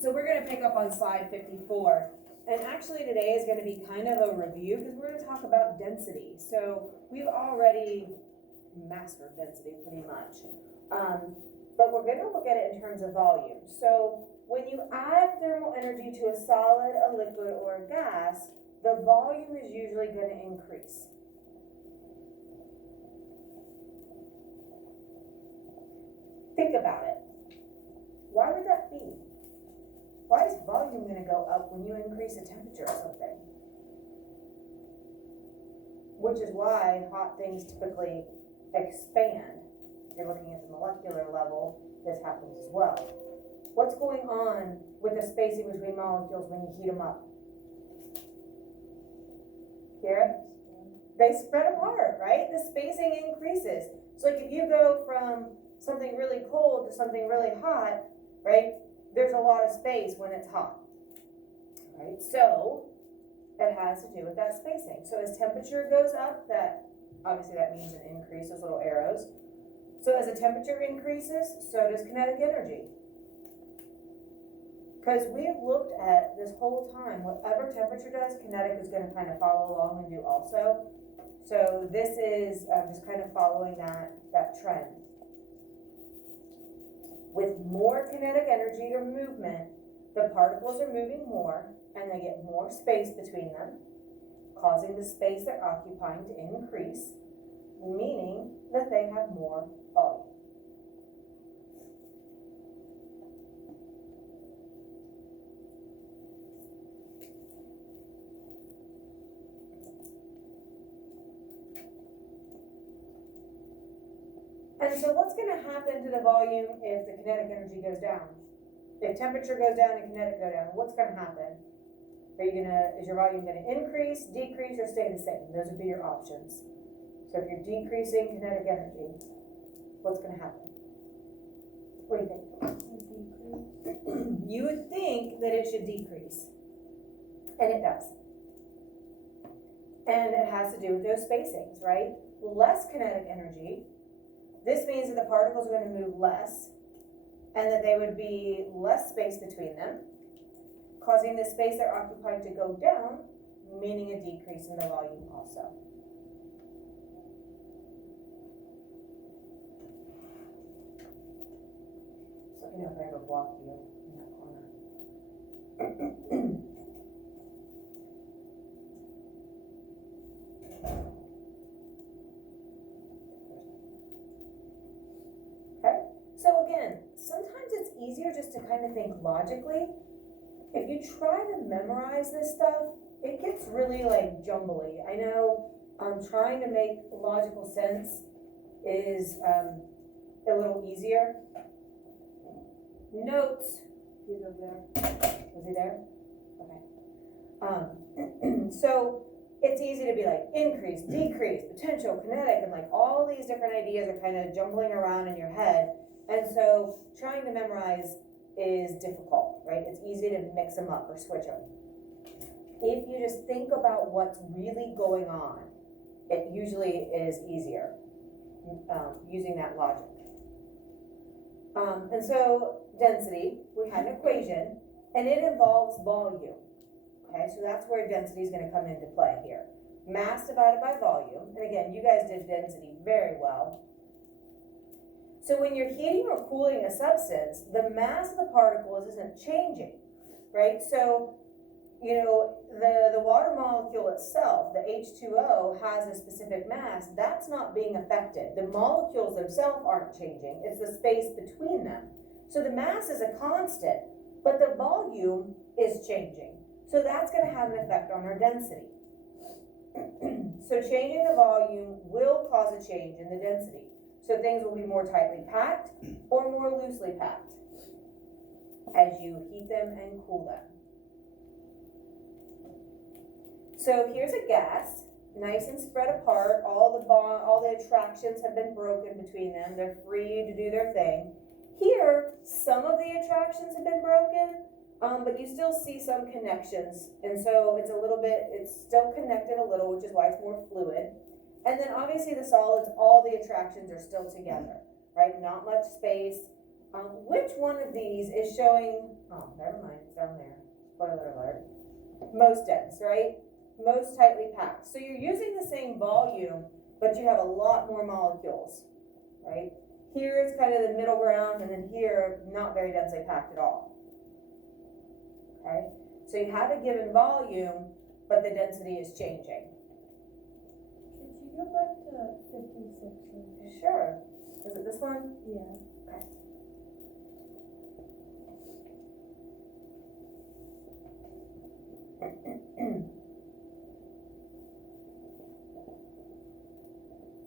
So we're going to pick up on slide 54. And actually today is going to be kind of a review because we're going to talk about density. So we've already mastered density pretty much. But we're going to look at it in terms of volume. So when you add thermal energy to a solid, a liquid, or a gas, the volume is usually going to increase. Think about it. Why would that be? Why is volume going to go up when you increase the temperature of something? Which is why hot things typically expand. If you're looking at the molecular level, this happens as well. What's going on with the spacing between molecules when you heat them up? Hear it? They spread apart, right? The spacing increases. So like if you go from something really cold to something really hot, right? There's a lot of space when it's hot, right? So it has to do with that spacing. So as temperature goes up, that obviously that means an increase, those little arrows. So as the temperature increases, so does kinetic energy. Because we've looked at this whole time, whatever temperature does, kinetic is going to kind of follow along and do also. So this is just kind of following that trend. With more kinetic energy or movement, the particles are moving more and they get more space between them, causing the space they're occupying to increase, meaning that they have more volume. And so what's going to happen to the volume if the kinetic energy goes down? If temperature goes down and kinetic go down, what's going to happen? Is your volume going to increase, decrease, or stay the same? Those would be your options. So if you're decreasing kinetic energy, what's going to happen? What do you think? You would think that it should decrease. And it does. And it has to do with those spacings, right? Less kinetic energy. This means that the particles are going to move less and that they would be less space between them, causing the space they're occupied to go down, meaning a decrease in the volume also. So let me know if I ever block you in that corner. So again, sometimes it's easier just to kind of think logically. If you try to memorize this stuff, it gets really like jumbly. I know trying to make logical sense is a little easier. Notes, he's over there. Was he there? Okay. So it's easy to be like increase, decrease, potential, kinetic, and like all these different ideas are kind of jumbling around in your head. And so trying to memorize is difficult, right? It's easy to mix them up or switch them. If you just think about what's really going on, it usually is easier using that logic. And so density, we had an equation, and it involves volume. Okay, so that's where density is going to come into play here. Mass divided by volume, and again, you guys did density very well. So when you're heating or cooling a substance, the mass of the particles isn't changing, right? So, the water molecule itself, the H2O, has a specific mass. That's not being affected. The molecules themselves aren't changing. It's the space between them. So the mass is a constant, but the volume is changing. So that's going to have an effect on our density. So changing the volume will cause a change in the density. So things will be more tightly packed or more loosely packed as you heat them and cool them. So here's a gas, nice and spread apart. All the attractions have been broken between them. They're free to do their thing. Here, some of the attractions have been broken, but you still see some connections. And so it's still connected a little, which is why it's more fluid. And then obviously the solids, all the attractions are still together, right? Not much space. which one of these is showing, oh, never mind, it's down there, spoiler alert, most dense, right? Most tightly packed. So you're using the same volume, but you have a lot more molecules, right? Here it's kind of the middle ground, and then here, not very densely packed at all, okay? So you have a given volume, but the density is changing. Could you go back to 56? Sure. Is it this one? Yeah. Okay.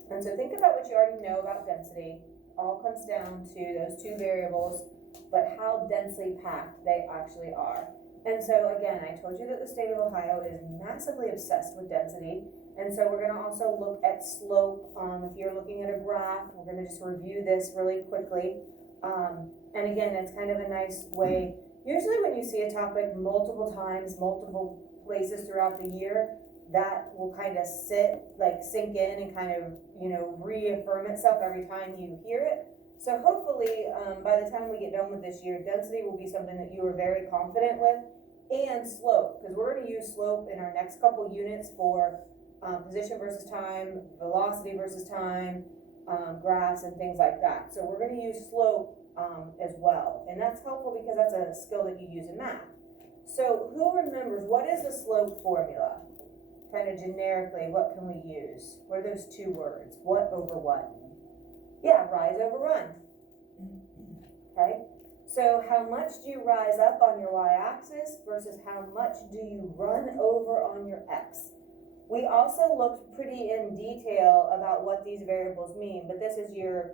And so think about what you already know about density. All comes down to those two variables, but how densely packed they actually are. And so again, I told you that the state of Ohio is massively obsessed with density. And so we're gonna also look at slope. If you're looking at a graph, we're gonna just review this really quickly. And again, it's kind of a nice way. Usually when you see a topic multiple times, multiple places throughout the year, that will kind of sink in and kind of, reaffirm itself every time you hear it. So hopefully, by the time we get done with this year, density will be something that you are very confident with, and slope, because we're going to use slope in our next couple units for position versus time, velocity versus time, graphs and things like that. So we're going to use slope as well, and that's helpful because that's a skill that you use in math. So who remembers, what is the slope formula? Kind of generically, what can we use? What are those two words? What over what? Yeah, rise over run. Okay, so how much do you rise up on your y-axis versus how much do you run over on your x? We also looked pretty in detail about what these variables mean, but this is your,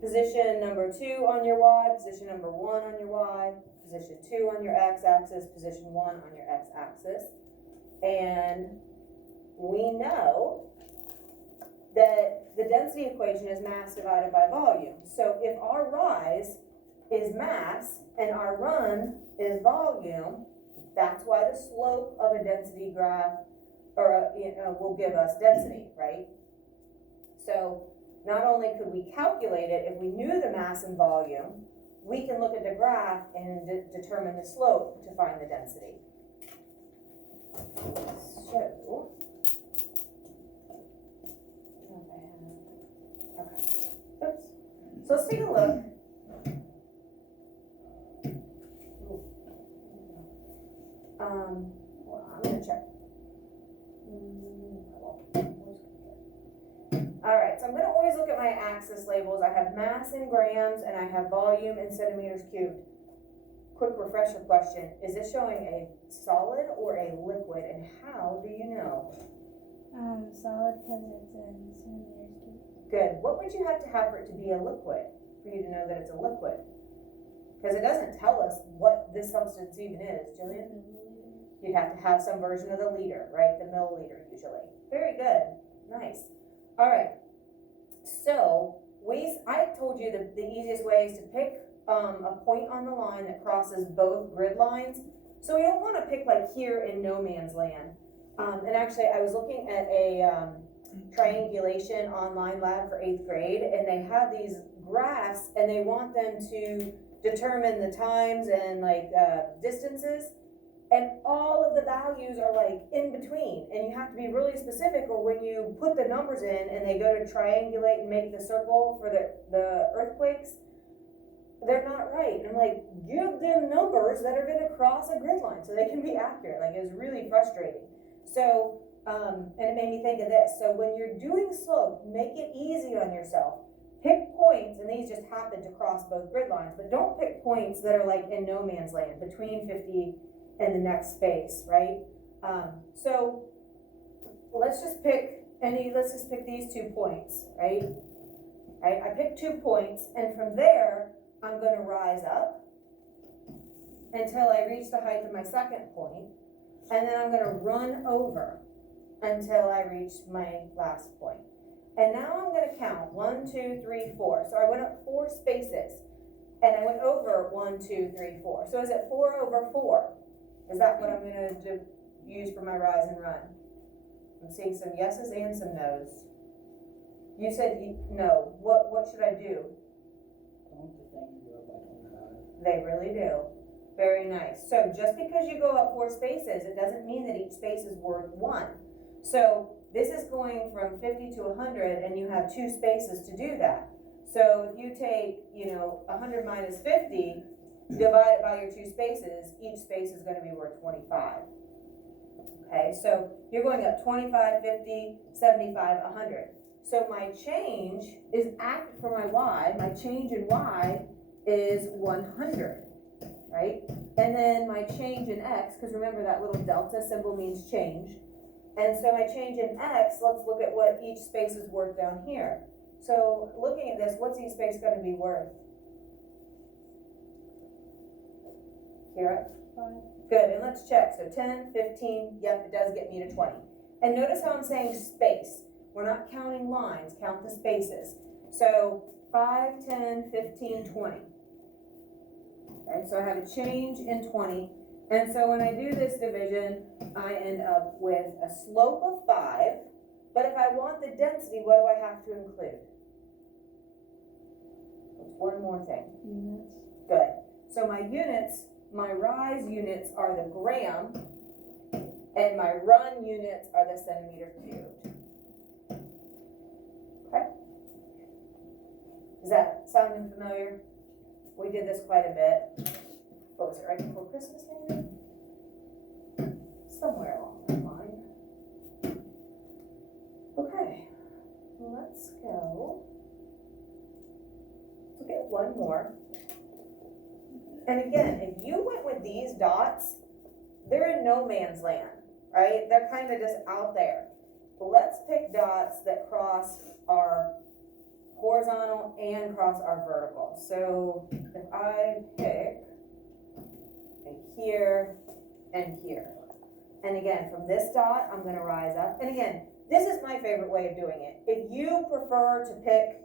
position number 2 on your y, position number 1 on your y, position 2 on your x-axis, position 1 on your x-axis. And we know that the density equation is mass divided by volume. So if our rise is mass and our run is volume, that's why the slope of a density graph will give us density, right? So not only could we calculate it if we knew the mass and volume, we can look at the graph and determine the slope to find the density. So, okay. Oops. So let's take a look. Well, I'm gonna check. All right, so I'm gonna always look at my axis labels. I have mass in grams and I have volume in centimeters cubed. Quick refresher question, is this showing a solid or a liquid, and how do you know? Solid because it's in centimeters cubed. Good. What would you have for it to be a liquid, for you to know that it's a liquid? Because it doesn't tell us what this substance even is, Jillian. You'd have to have some version of the liter, right? The milliliter usually. Very good. Nice. All right. So I told you the easiest way is to pick a point on the line that crosses both grid lines. So we don't want to pick like here in no man's land. And actually I was looking at a triangulation online lab for 8th grade, and they have these graphs and they want them to determine the times and distances, and all of the values are like in between, and you have to be really specific, or when you put the numbers in and they go to triangulate and make the circle for the earthquakes, they're not right. And I'm like, give them numbers that are going to cross a grid line so they can be accurate. Like, it was really frustrating. So, and it made me think of this. So when you're doing slope, make it easy on yourself. Pick points, and these just happen to cross both grid lines, but don't pick points that are like in no man's land, between 50 and the next space, right? So let's just pick these 2 points, right? I picked 2 points, and from there, I'm going to rise up until I reach the height of my second point, and then I'm going to run over until I reach my last point. And now I'm going to count 1, 2, 3, 4. So I went up 4 spaces, and I went over 1, 2, 3, 4. So is it 4 over 4? Is that what I'm going to use for my rise and run? I'm seeing some yeses and some nos. You said no. What should I do? Don't things go up by 25. They really do. Very nice. So just because you go up 4 spaces, it doesn't mean that each space is worth 1. So this is going from 50 to 100, and you have 2 spaces to do that. So if you take, 100 minus 50, divide it by your 2 spaces, each space is going to be worth 25. Okay, so you're going up 25, 50, 75, 100. So my change is for my y, my change in y is 100, right? And then my change in x, because remember that little delta symbol means change. And so my change in x, let's look at what each space is worth down here. So looking at this, what's each space going to be worth? Kira? 5. Good, and let's check. So 10, 15, yep, it does get me to 20. And notice how I'm saying space. We're not counting lines, count the spaces. So 5, 10, 15, 20. Okay, so I have a change in 20. And so when I do this division, I end up with a slope of 5. But if I want the density, what do I have to include? What's one more thing? Units. Good. So my units, my rise units are the gram, and my run units are the centimeter cubed. Okay? Is that sounding familiar? We did this quite a bit. What was it, right before Christmas maybe? Somewhere along that line. Okay, let's go. Let's get one more. And again, if you went with these dots, they're in no man's land, right? They're kind of just out there. But let's pick dots that cross our horizontal and cross our vertical. So if I pick here and here, and again, from this dot, I'm going to rise up. And again, this is my favorite way of doing it. If you prefer to pick,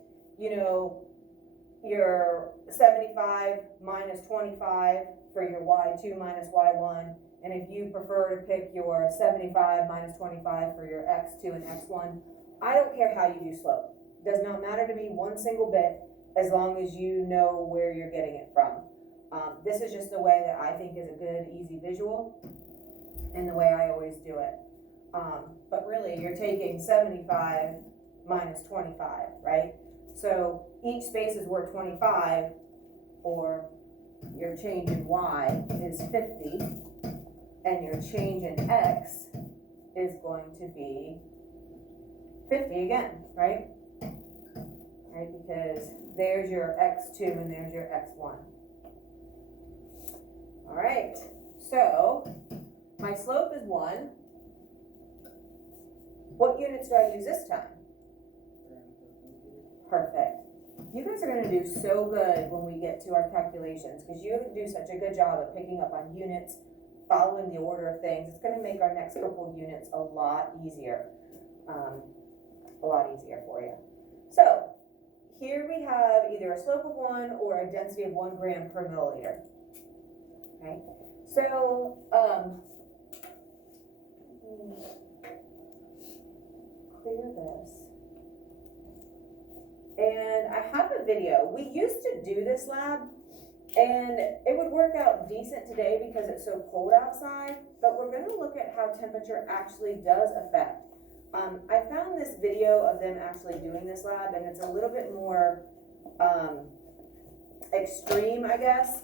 your 75 minus 25 for your y2 minus y1, and if you prefer to pick your 75 minus 25 for your x2 and x1, I don't care how you do slope. Does not matter to me one single bit, as long as you know where you're getting it from. This is just the way that I think is a good, easy visual, and the way I always do it. But really, you're taking 75 minus 25, right? So each space is worth 25, or your change in y is 50, and your change in x is going to be 50 again, right? Right, because there's your x2 and there's your x1. All right, so my slope is 1. What units do I use this time? Perfect. You guys are going to do so good when we get to our calculations, because you do such a good job of picking up on units, following the order of things. It's going to make our next couple of units a lot easier for you. So here we have either a slope of 1 or a density of 1 gram per milliliter. Okay, so clear this. And I have a video. We used to do this lab, and it would work out decent today because it's so cold outside, but we're going to look at how temperature actually does affect. I found this video of them actually doing this lab, and it's a little bit more extreme, I guess,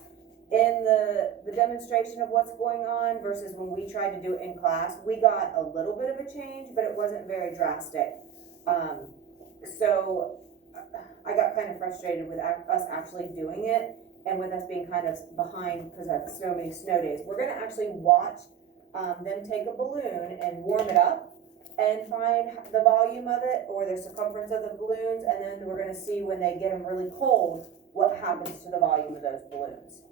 in the demonstration of what's going on versus when we tried to do it in class. We got a little bit of a change, but it wasn't very drastic. So I got kind of frustrated with us actually doing it, and with us being kind of behind because of so many snow days. We're going to actually watch them take a balloon and warm it up and find the volume of it or the circumference of the balloons, and then we're going to see when they get them really cold what happens to the volume of those balloons.